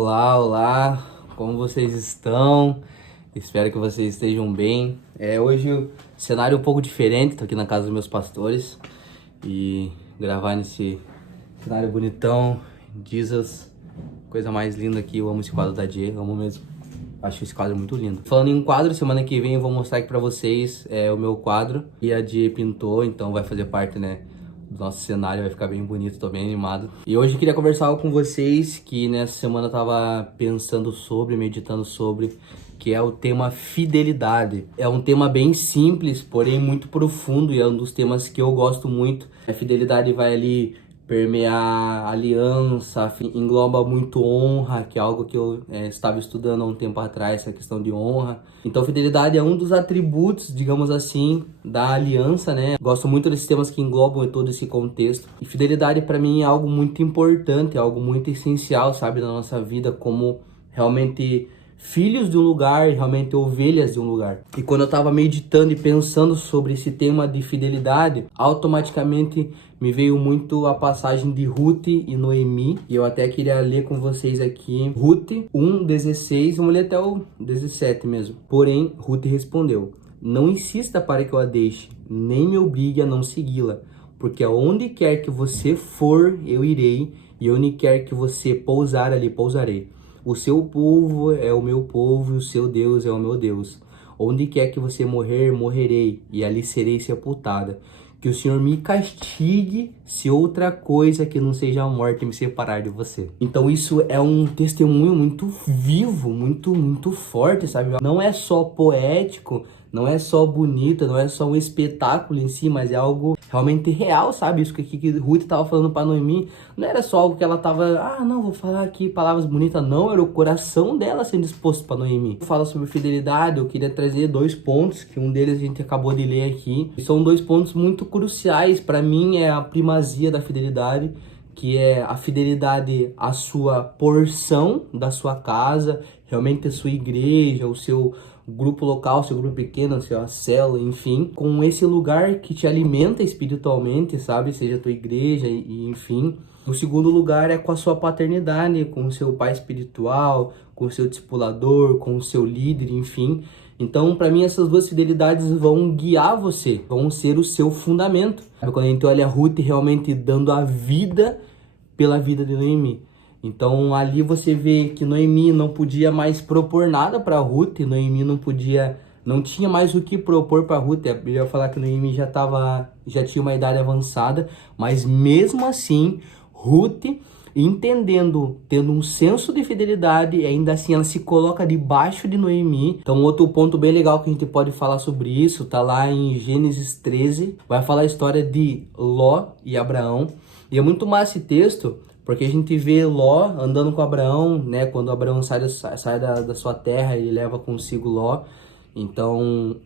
Olá, olá, como vocês estão? Espero que vocês estejam bem. Hoje o cenário é um pouco diferente, tô aqui na casa dos meus pastores e gravar nesse cenário bonitão, Jesus, coisa mais linda aqui. Eu amo esse quadro da Jay, amo mesmo. Acho esse quadro muito lindo. Falando em quadro, semana que vem eu vou mostrar aqui pra vocês o meu quadro e a Jay pintou, então vai fazer parte, né, do nosso cenário, vai ficar bem bonito, tô bem animado. E hoje eu queria conversar algo com vocês que nessa semana eu tava pensando sobre, meditando sobre, que é o tema fidelidade. É um tema bem simples, porém muito profundo, e é um dos temas que eu gosto muito. A fidelidade vai ali permear aliança, engloba muito honra, que é algo que eu estava estudando há um tempo atrás, essa questão de honra. Então, fidelidade é um dos atributos, digamos assim, da aliança, né? Gosto muito desses temas que englobam todo esse contexto. E fidelidade, para mim, é algo muito importante, é algo muito essencial, sabe, na nossa vida, como realmente filhos de um lugar, realmente ovelhas de um lugar. E quando eu tava meditando e pensando sobre esse tema de fidelidade, automaticamente me veio muito a passagem de Ruth e Noemi. E eu até queria ler com vocês aqui. Ruth 1:16, vamos ler até o 17 mesmo. Porém, Ruth respondeu: não insista para que eu a deixe, nem me obrigue a não segui-la. Porque aonde quer que você for, eu irei, e onde quer que você pousar, ali pousarei. O seu povo é o meu povo, e o seu Deus é o meu Deus. Onde quer que você morrer, morrerei, e ali serei sepultada. Que o Senhor me castigue se outra coisa que não seja a morte me separar de você. Então isso é um testemunho muito vivo, muito forte, sabe? Não é só poético, não é só bonito, não é só um espetáculo em si, mas é algo realmente real, sabe? Isso que Ruth estava falando para Noemi, não era só algo que ela estava, não, vou falar aqui palavras bonitas, não, era o coração dela sendo disposto para Noemi. Fala sobre fidelidade, eu queria trazer 2 pontos, que um deles a gente acabou de ler aqui, e são 2 pontos muito cruciais, para mim é a primazia da fidelidade, que é a fidelidade à sua porção da sua casa, realmente a sua igreja, o seu grupo local, seu grupo pequeno, a sua célula, enfim, com esse lugar que te alimenta espiritualmente, sabe, seja a tua igreja e enfim. O segundo lugar é com a sua paternidade, com o seu pai espiritual, com o seu discipulador, com o seu líder, enfim. Então, para mim, essas 2 fidelidades vão guiar você, vão ser o seu fundamento. Quando a gente olha a Ruth realmente dando a vida pela vida de Noemi. Então ali você vê que Noemi não podia mais propor nada para Ruth, Noemi não tinha mais o que propor para Ruth. A Bíblia vai falar que Noemi já tinha uma idade avançada, mas mesmo assim, Ruth, entendendo, tendo um senso de fidelidade, ainda assim ela se coloca debaixo de Noemi. Então outro ponto bem legal que a gente pode falar sobre isso, tá lá em Gênesis 13, vai falar a história de Ló e Abraão. E é muito massa esse texto, porque a gente vê Ló andando com Abraão, né? Quando Abraão sai da sua terra, ele leva consigo Ló. Então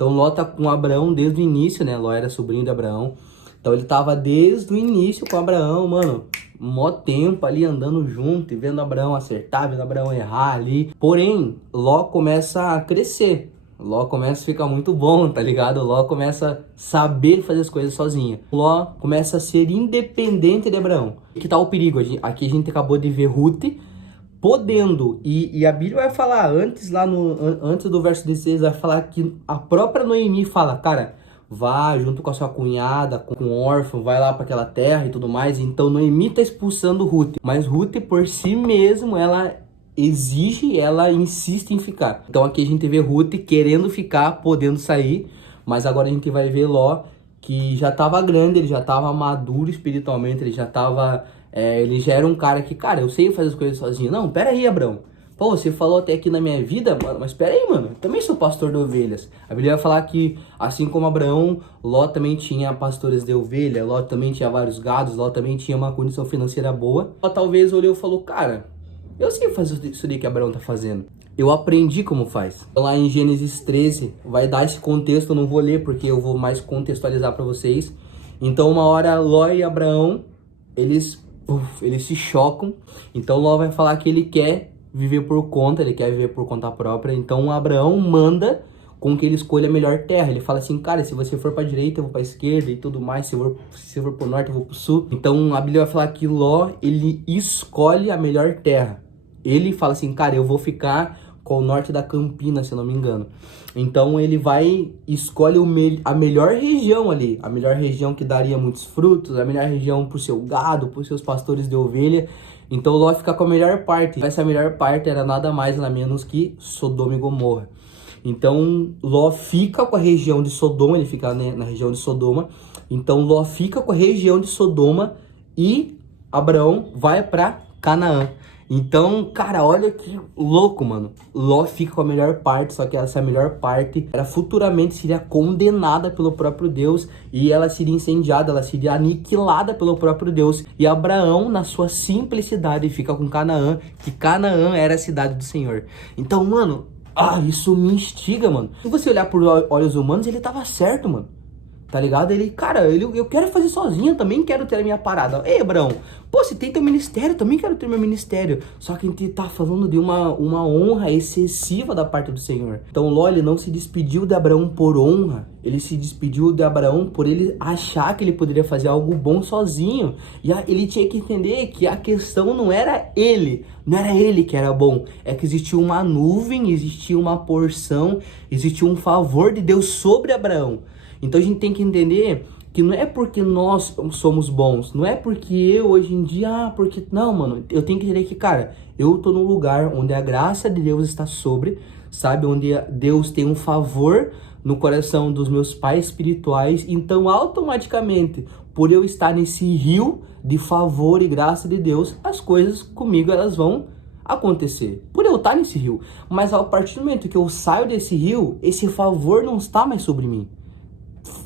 Ló tá com Abraão desde o início, né? Ló era sobrinho de Abraão. Então ele tava desde o início com Abraão, mano. Mó tempo ali andando junto e vendo Abraão acertar, vendo Abraão errar ali. Porém, Ló começa a crescer. Ló começa a ficar muito bom, tá ligado? Ló começa a saber fazer as coisas sozinha. Ló começa a ser independente de Abraão. Que tá o perigo? Aqui a gente acabou de ver Ruth podendo. E a Bíblia vai falar, antes do verso 16, vai falar que a própria Noemi fala, cara, vá junto com a sua cunhada, com o órfão, vai lá para aquela terra e tudo mais. Então Noemi tá expulsando Ruth. Mas Ruth por si mesmo, ela exige, ela insiste em ficar. Então aqui a gente vê Ruth querendo ficar, podendo sair, mas agora a gente vai ver Ló, que já estava grande, ele já estava maduro espiritualmente, ele já era um cara que, cara, eu sei fazer as coisas sozinho. Não, pera aí, Abraão. Pô, você falou até aqui na minha vida, mano, mas pera aí, mano, eu também sou pastor de ovelhas. A Bíblia vai falar que, assim como Abraão, Ló também tinha pastores de ovelha, Ló também tinha vários gados, Ló também tinha uma condição financeira boa. Ló talvez olhou e falou, cara, eu sei fazer isso daí que Abraão tá fazendo. Eu aprendi como faz. Lá em Gênesis 13, vai dar esse contexto, eu não vou ler porque eu vou mais contextualizar para vocês. Então uma hora Ló e Abraão, eles se chocam. Então Ló vai falar que ele quer viver por conta própria. Então Abraão manda com que ele escolha a melhor terra. Ele fala assim, cara, se você for para direita, eu vou para esquerda e tudo mais. Se eu for para o norte, eu vou para o sul. Então a Bíblia vai falar que Ló, ele escolhe a melhor terra. ele fala assim, cara, eu vou ficar com o norte da Campina, se eu não me engano. Então ele vai, escolhe a melhor região ali, a melhor região que daria muitos frutos, a melhor região pro seu gado, pros seus pastores de ovelha. Então Ló fica com a melhor parte. Essa melhor parte era nada mais, nada menos que Sodoma e Gomorra. Então Ló fica com a região de Sodoma, ele fica, né, na região de Sodoma. Então Ló fica com a região de Sodoma e Abraão vai para Canaã. Então, cara, olha que louco, mano. Ló fica com a melhor parte, só que essa melhor parte era futuramente seria condenada pelo próprio Deus e ela seria incendiada, ela seria aniquilada pelo próprio Deus. E Abraão, na sua simplicidade, fica com Canaã, que Canaã era a cidade do Senhor. Então, mano, isso me instiga, mano. Se você olhar por olhos humanos, ele tava certo, mano. Tá ligado? Eu quero fazer sozinho, também quero ter a minha parada. Ei, Abraão, pô, você tem teu ministério, também quero ter meu ministério. Só que a gente tá falando de uma honra excessiva da parte do Senhor. Então Ló, ele não se despediu de Abraão por honra. Ele se despediu de Abraão por ele achar que ele poderia fazer algo bom sozinho. E ele tinha que entender que a questão não era ele. Não era ele que era bom. É que existia uma nuvem, existia uma porção, existia um favor de Deus sobre Abraão. Então a gente tem que entender que não é porque nós somos bons, não é porque eu hoje em dia, porque... Não, mano, eu tenho que entender que, cara, eu tô num lugar onde a graça de Deus está sobre, sabe? Onde Deus tem um favor no coração dos meus pais espirituais. Então, automaticamente, por eu estar nesse rio de favor e graça de Deus, as coisas comigo, elas vão acontecer. Por eu estar nesse rio. Mas a partir do momento que eu saio desse rio, esse favor não está mais sobre mim.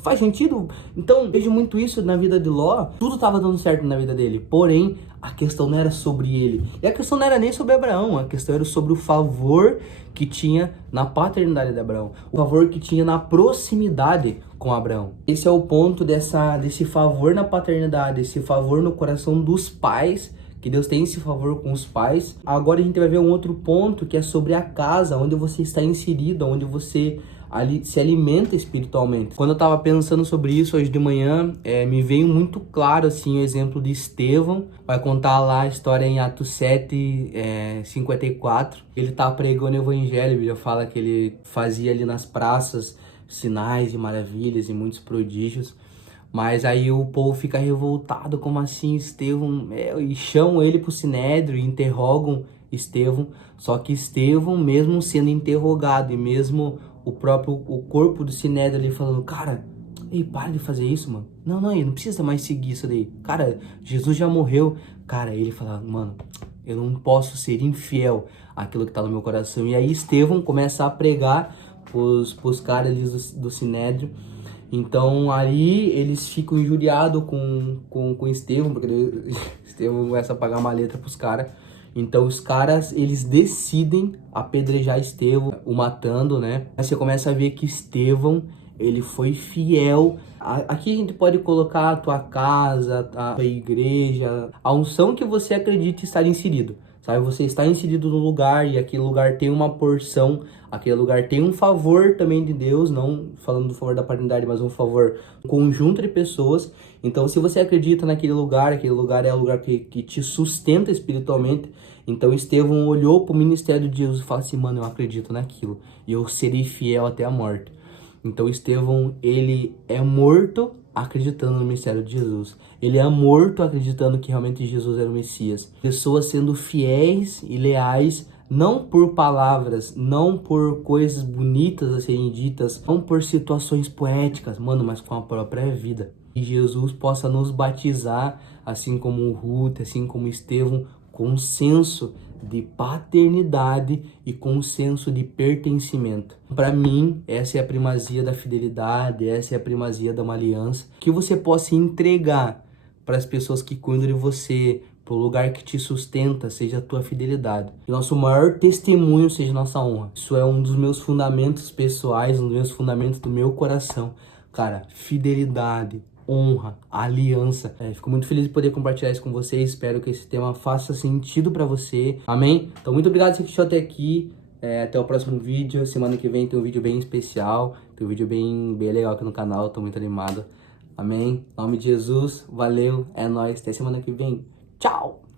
Faz sentido? Então, vejo muito isso na vida de Ló. Tudo estava dando certo na vida dele. Porém, a questão não era sobre ele. E a questão não era nem sobre Abraão. A questão era sobre o favor que tinha na paternidade de Abraão. O favor que tinha na proximidade com Abraão. Esse é o ponto desse favor na paternidade. Esse favor no coração dos pais. Que Deus tem esse favor com os pais. Agora a gente vai ver um outro ponto que é sobre a casa. Onde você está inserido. Onde você... ali se alimenta espiritualmente. Quando eu tava pensando sobre isso hoje de manhã, me veio muito claro assim o exemplo de Estevão. Vai contar lá a história em Atos 7, 54. Ele tá pregando o evangelho, a Bíblia fala que ele fazia ali nas praças sinais e maravilhas e muitos prodígios. Mas aí o povo fica revoltado, como assim Estevão? E chamam ele pro sinédrio e interrogam Estevão. Só que Estevão, mesmo sendo interrogado e mesmo o corpo do sinédrio ali falando, cara, ei, para de fazer isso, mano. Não, não precisa mais seguir isso daí. Cara, Jesus já morreu. Cara, ele fala, mano, eu não posso ser infiel àquilo que tá no meu coração. E aí Estevão começa a pregar pros caras ali do sinédrio. Então ali eles ficam injuriados com Estevão, porque Estevão começa a pagar uma letra pros caras. Então os caras, eles decidem apedrejar Estevão, o matando, né? Aí você começa a ver que Estevão, ele foi fiel. Aqui a gente pode colocar a tua casa, a tua igreja, a unção que você acredita estar inserido. Sabe, você está inserido no lugar e aquele lugar tem uma porção, aquele lugar tem um favor também de Deus, não falando do favor da paternidade, mas um favor, um conjunto de pessoas. Então, se você acredita naquele lugar, aquele lugar é o lugar que te sustenta espiritualmente. Então, Estevão olhou para o ministério de Jesus e falou assim, mano, eu acredito naquilo e eu serei fiel até a morte. Então, Estevão, ele é morto acreditando no ministério de Jesus. Ele é morto acreditando que realmente Jesus era o Messias. Pessoas sendo fiéis e leais, não por palavras, não por coisas bonitas a serem ditas, não por situações poéticas, mano, mas com a própria vida. Que Jesus possa nos batizar, assim como Ruth, assim como Estevão, com um senso de paternidade e com um senso de pertencimento. Para mim, essa é a primazia da fidelidade, essa é a primazia da uma aliança, que você possa entregar para as pessoas que cuidam de você, para o lugar que te sustenta, seja a tua fidelidade. Que nosso maior testemunho seja nossa honra. Isso é um dos meus fundamentos pessoais, um dos meus fundamentos do meu coração. Cara, fidelidade, honra, aliança. Fico muito feliz de poder compartilhar isso com vocês. Espero que esse tema faça sentido para você. Amém? Então, muito obrigado por você que assistiu até aqui. Até o próximo vídeo. Semana que vem tem um vídeo bem especial. Tem um vídeo bem legal aqui no canal. Tô muito animado. Amém? Em nome de Jesus. Valeu. É nóis. Até semana que vem. Tchau!